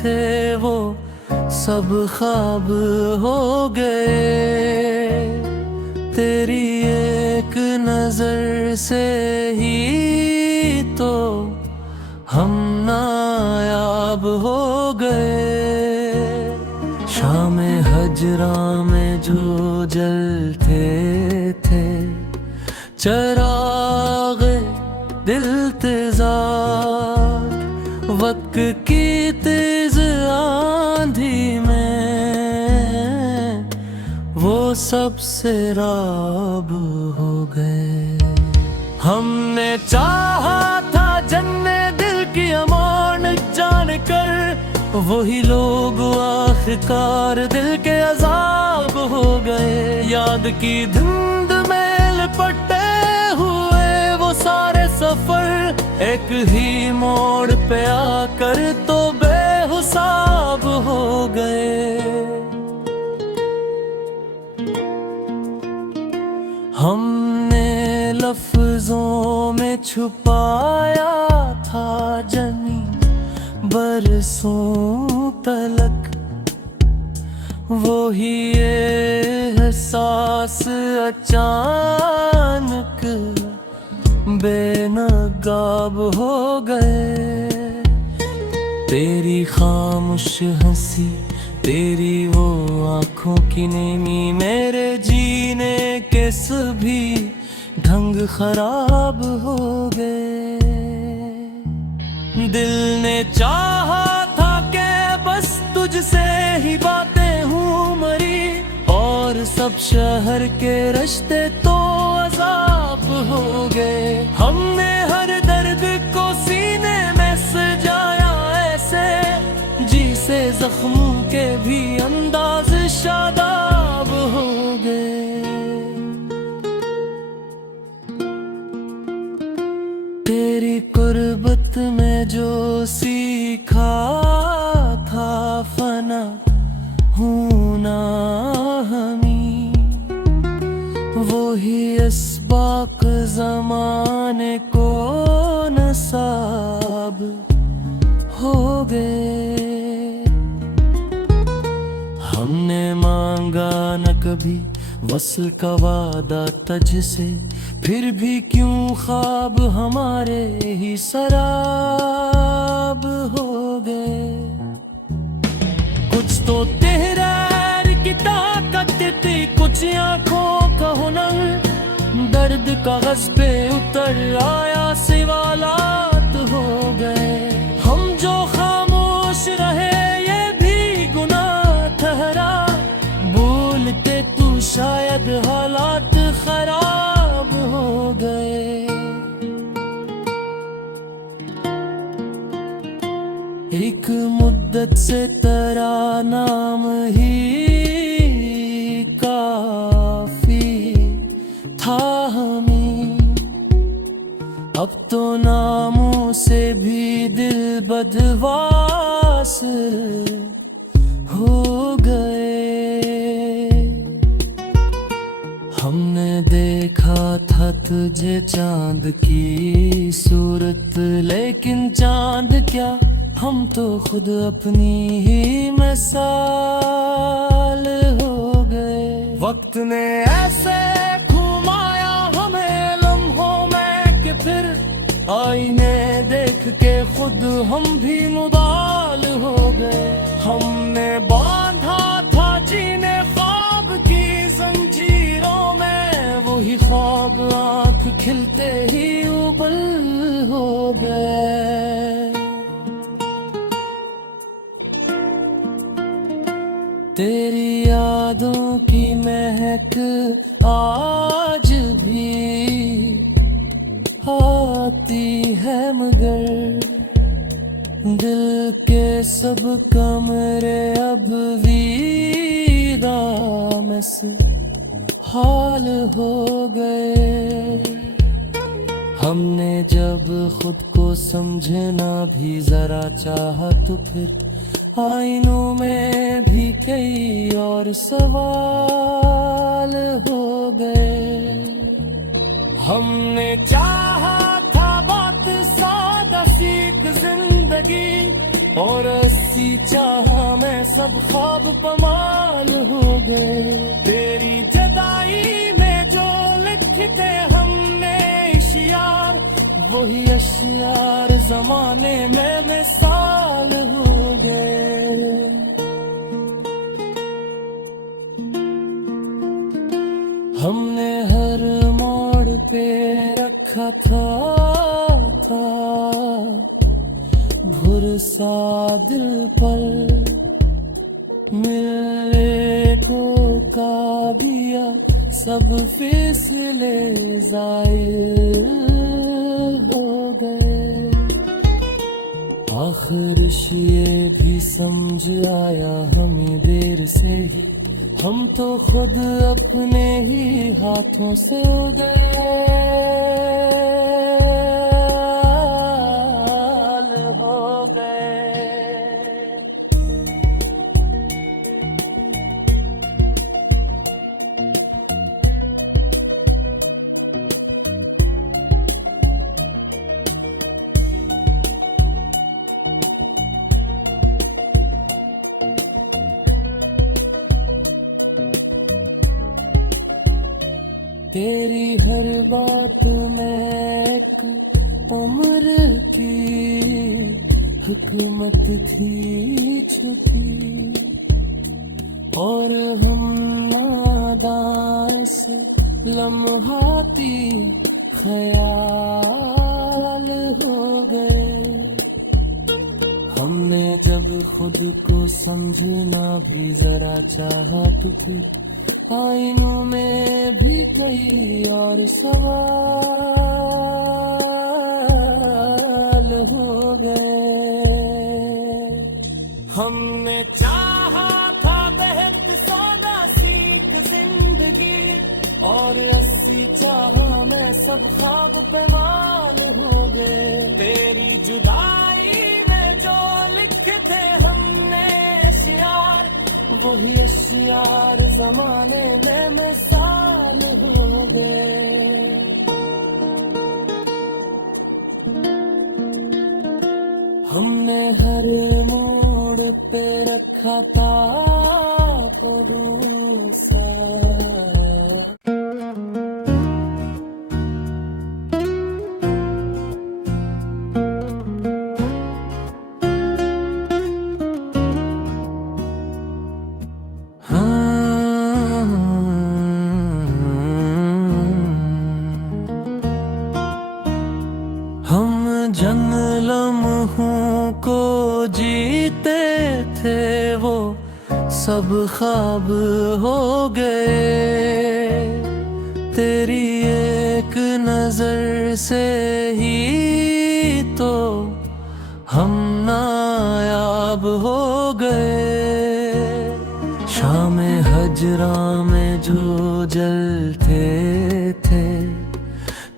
थे वो सब ख्वाब हो गए। तेरी एक नजर से ही तो हम नायाब हो गए। शाम हजरा में जो जलते थे चराग दिल तेज़ार, वक्त की तेज आंधी में वो सब सैराब हो गए। हमने चाहा था जन्ने दिल की अमान जान कर, वही लोग आखिरकार दिल के अजाब हो गए। याद की धुंध में लिपटे हुए वो सारे सफर एक ही मोड़ पे आकर तो बेहिसाब हो गए। हमने लफ्जों में छुपाया था जनी बरसों तलक, वही एहसास अचानक बेनकाब हो गए। तेरी खामोश हंसी, तेरी वो आंखों की नेमी, मेरे जीने के सभी ढंग खराब हो गए। दिल ने चाहा था कि बस तुझसे ही बातें हूँ मरी, और सब शहर के रिश्ते तो अजाब हो गए। हमने हर दर्द को सीने में सजाया ऐसे, जिसे जख्मों के भी अंदाज शादाब हो गए। तेरी कुर्बत में जो सीखा था फना हूँ ना हमी, वही अस्बाक ज़माने को नसाब हो गए। हमने मांगा न कभी वस्ल का वादा तुझसे, फिर भी क्यों ख्वाब हमारे ही सराब हो गए। कुछ तो तेहरार की ताकत थी, कुछ आंखों का हुनर, दर्द कागज पे उतर आया सिवालात हो गए। हम जो खामोश रहे ये भी गुनाह ठहरा, भूलते तू शायद हालात खराब हो गए। एक मुद्दत से तेरा नाम ही काफी था हमें, अब तो नामों से भी दिल बदवास हो गए। हमने देखा था तुझे चांद की सूरत, लेकिन चांद क्या हम तो खुद अपनी ही मिसाल हो गए। वक्त ने ऐसे घुमाया हमें लम्हों में कि फिर आईने देख के खुद हम भी मुदाल हो गए। हमने बांधा था जीने ख्वाब की जंजीरों में, वही ख्वाब आँख खिलते ही उबल हो गए। तेरी यादों की महक आज भी आती है, मगर दिल के सब कमरे अब वीरान से हाल हो गए। हमने जब खुद को समझना भी जरा चाहा तो फिर आईनों में भी कई और सवाल हो गए। हमने चाहा था बात सादा सीख जिंदगी, और 80 चाहा में सब ख्वाब पमाल हो गए। तेरी जुदाई में जो लिखते हमने इशियार, वही अशियार जमाने में मिसाल हो गए। हमने हर मोड़ पे रखा था भरोसा दिल पर, मिलने को का दिया सब फैसले ज़ायल हो गए। आखिर ये भी समझ आया हमें देर से ही, हम तो खुद अपने ही हाथों से उधेल हो गए। तेरी हर बात में एक उम्र की हिकमत थी छुपी, और हम नादान से लम्हाती ख्याल हो गए। हमने जब खुद को समझना भी जरा चाहा तो फिर आईनों में भी कई और सवाल हो गए। हमने चाहा था बेहद सौदा सीख जिंदगी, और 80 चाहा में सब ख्वाब पैमाल हो गए। तेरी जुदाई में जो लिखे थे हमने अशियार, वही अशियार जमाने में मिसाल हो गए। हमने हर मोड़ पे रखा था भरोसा। हम जंग लम्हों को जीते थे, वो सब ख्वाब हो गए। तेरी एक नजर से ही तो हम नायाब हो गए। शाम हजरा में जो जलते थे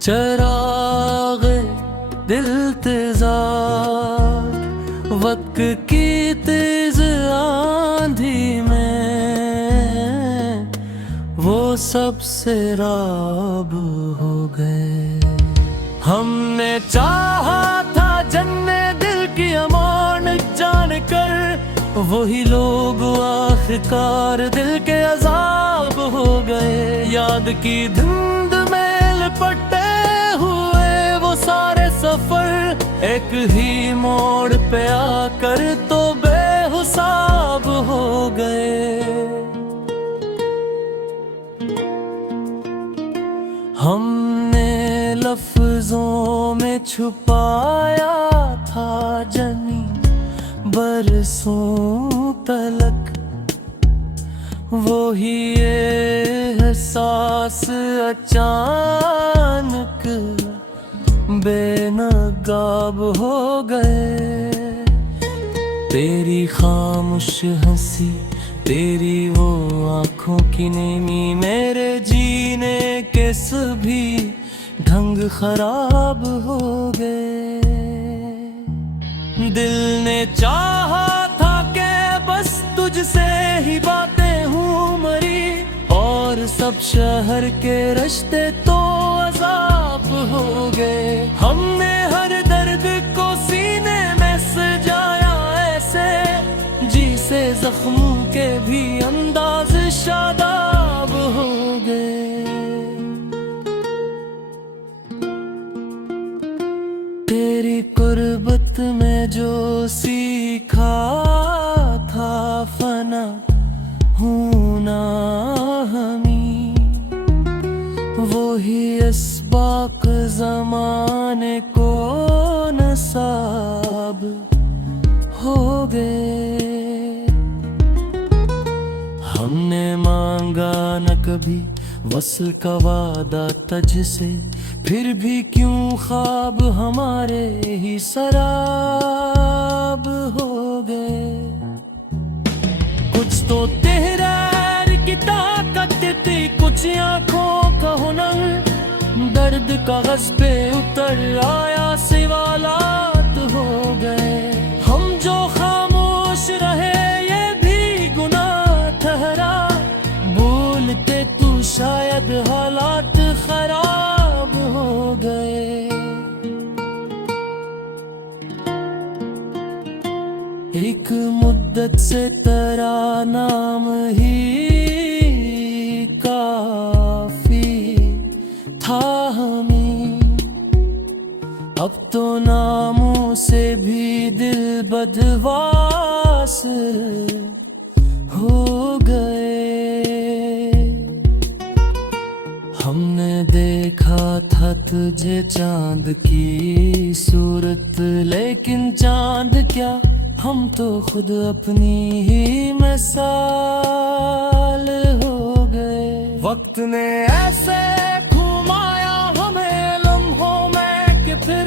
चराग दिल तेज़ार, वक्त की तेज आंधी में वो सब सैराब हो गए। हमने चाहा था जन्ने दिल की अमान जान कर, वही लोग आखिरकार दिल के अजाब हो गए। याद की धुंध में लिपटे हुए वो सारे सफर, एक ही मोड़ पे आकर तो बेहिसाब हो गए। हमने लफ्जों में छुपाया था जनी बरसों तलक, वही एहसास अचानक बेनकाब हो गए। तेरी खामोश हंसी, तेरी वो आँखों की नेमी, मेरे जीने के सभी ढंग खराब हो गए। दिल ने चाहा था कि बस तुझसे ही बातें हूँ मरी, और सब शहर के रिश्ते तो अजाब हो गए। हमने हर दर्द को सीने में सजाया ऐसे तेरी कुर्बत में जो सीखा था फना हूँ ना हमी, वही अस्बाक ज़माने को नसाब हो गए। हमने मांगा न कभी वस्ल का वादा तुझसे, फिर भी क्यों ख्वाब हमारे ही सराब हो गए। कुछ तो तहरार की ताकत थी, कुछ आंखों का हुनर, दर्द कागज पे उतर आया सिवालात हो गए। हम जो खामोश रहे ये भी गुनाह ठहरा, भूलते तू शायद हालात खराब हो गए। एक मुद्दत से तेरा नाम ही काफी था हमें, अब तो नामों से भी दिल बदवास हो गए। हमने देखा था तुझे चांद की सूरत, लेकिन चांद क्या हम तो खुद अपनी ही मिसाल हो गए। वक्त ने ऐसे घुमाया हमें लम्हों में कि फिर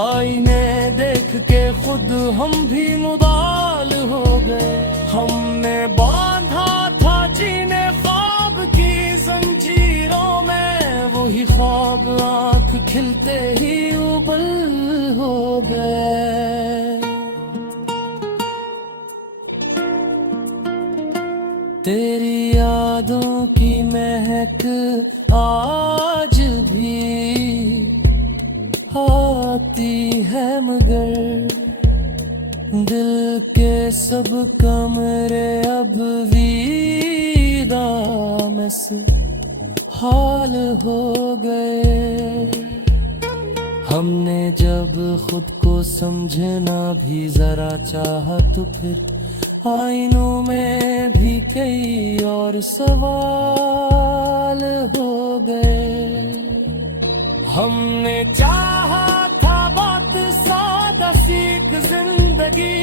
आईने देख के खुद हम भी मुदाल हो गए। हमने बांधा था जीने ख्वाब की जंजीरों में, वही ख्वाब आँख खिलते ही उबल हो गए। तेरी यादों की महक आज भी आती है, मगर दिल के सब कमरे अब वीरामस हाल हो गए। हमने जब खुद को समझना भी जरा चाहा, तो फिर आईनों में भी कई और सवाल हो गए। हमने चाहा था बात सादा सीख जिंदगी,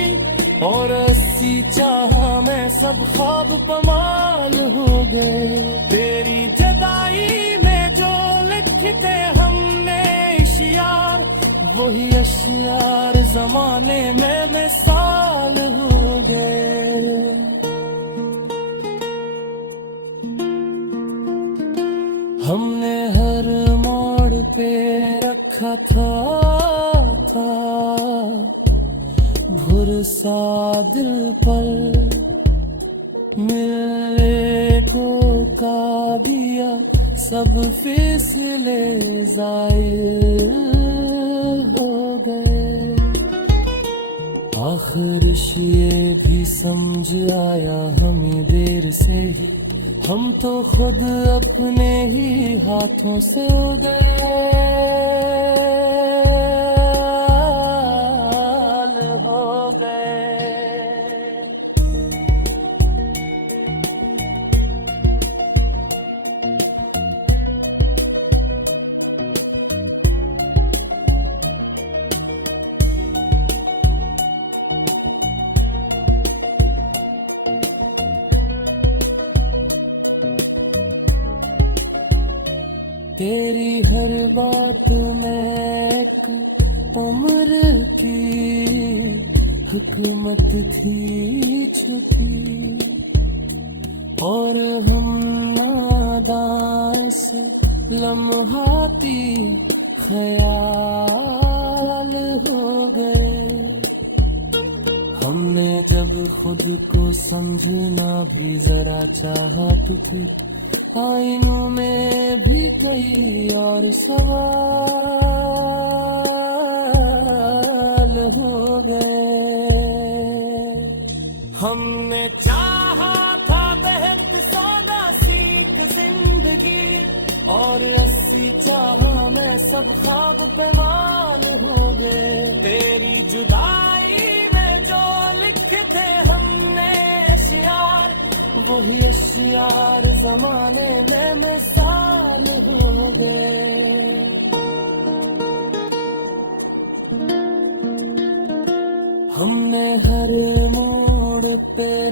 और अस्सी चाहा में सब ख्वाब पमाल हो गए। तेरी जुदाई में जो लिखते हमने इशियार, वही अशियार जमाने में मिसाल हो गए। हमने हर मोड़ पे रखा था भरोसा दिल पर, मिलने को का दिया सब फैसले ज़ायल हो गए। आखिर ये भी समझ आया हमें देर से ही, हम तो खुद अपने ही हाथों से हो गए हो गए। तेरी हर बात में एक उम्र की हिकमत थी छुपी, और हम नादान से लम्हाती ख्याल हो गए। हमने जब खुद को समझना भी जरा चाहा, तो फिर आईनों में भी कई और सवाल हो गए। हमने चाहा था बेहद सौदा सीख जिंदगी, और किसी चाह में सब ख्वाब पे माल हो गए। तेरी जुदाई में जो लिखे थे हमने अशियार, वही अशियार जमाने में मिसाल हो गए। हमने हर मोड़ पे